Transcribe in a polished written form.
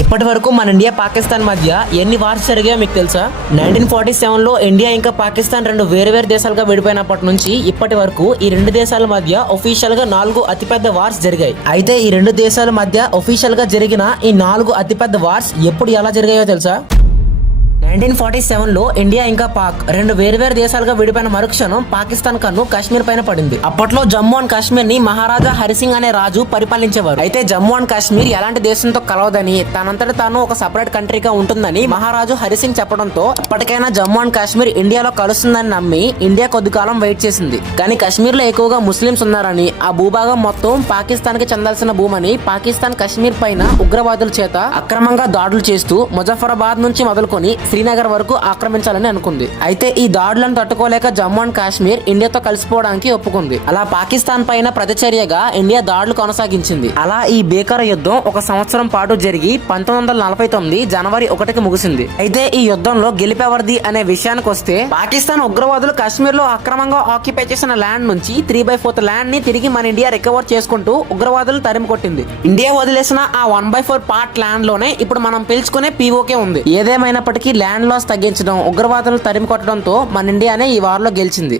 ఇప్పటి వరకు మన ఇండియా పాకిస్తాన్ మధ్య ఎన్ని వార్స్ జరిగాయో మీకు తెలుసా? 1947లో ఇండియా ఇంకా పాకిస్తాన్ రెండు వేరు దేశాలుగా విడిపోయినప్పటి నుంచి ఇప్పటి వరకు ఈ రెండు దేశాల మధ్య ఒఫీషియల్ గా 4 అతిపెద్ద వార్స్ జరిగాయి. అయితే ఈ రెండు దేశాల మధ్య ఒఫీషియల్ గా జరిగిన ఈ 4 అతిపెద్ద వార్స్ ఎప్పుడు ఎలా జరిగాయో తెలుసా? 1947లో ఇండియా ఇంకా పాక్ రెండు వేరు దేశాలుగా విడిపోయిన మరుక్షణం పాకిస్తాన్ కన్ను కాశ్మీర్ పైన పడింది. అప్పట్లో జమ్మూ అండ్ కాశ్మీర్ ని మహారాజా హరిసింగ్ అనే రాజు పరిపాలించేవారు. అయితే జమ్మూ అండ్ కాశ్మీర్ ఎలాంటి దేశంతో కలవదని, తనంతట తాను ఒక సపరేట్ కంట్రీగా ఉంటుందని మహారాజు హరిసింగ్ చెప్పడంతో అప్పటికైనా జమ్మూ అండ్ కాశ్మీర్ ఇండియాలో కలుస్తుందని నమ్మి ఇండియా కొద్ది కాలం వెయిట్ చేసింది. కానీ కాశ్మీర్ లో ఎక్కువగా ముస్లింస్ ఉన్నారని, ఆ భూభాగం మొత్తం పాకిస్తాన్ కి చెందాల్సిన భూమని పాకిస్తాన్ కాశ్మీర్ పైన ఉగ్రవాదుల చేత అక్రమంగా దాడులు చేస్తూ ముజఫరాబాద్ నుంచి మొదలుకొని శ్రీనగర్ వరకు ఆక్రమించాలని అనుకుంది. అయితే ఈ దాడులను తట్టుకోలేక జమ్మూ అండ్ కాశ్మీర్ ఇండియాతో కలిసిపోవడానికి ఒప్పుకుంది. అలా పాకిస్తాన్ పైన ప్రతిచర్యగా ఇండియా దాడులు కొనసాగించింది. అలా ఈ భీకర యుద్ధం 1 సంవత్సరం పాటు జరిగి 1949 జనవరి 1కి ముగిసింది. అయితే ఈ యుద్ధంలో గెలిపెవరిది అనే విషయానికి వస్తే, పాకిస్తాన్ ఉగ్రవాదులు కాశ్మీర్ లో అక్రమంగా ఆక్యుపై చేసిన ల్యాండ్ నుంచి 3/4 ల్యాండ్ ని తిరిగి మన ఇండియా రికవర్ చేసుకుంటూ ఉగ్రవాదులు తరిమి కొట్టింది. ఇండియా వదిలేసిన ఆ 1/4 పార్ట్ ల్యాండ్ లోనే ఇప్పుడు మనం పిలుచుకునే పీఓకే ఉంది. ఏదేమైనప్పటికీ ల్యాండ్ లాస్ తగ్గించడం, ఉగ్రవాదులు తరిమి కొట్టడంతో మన ఇండియానే ఈ వార్లో గెలిచింది.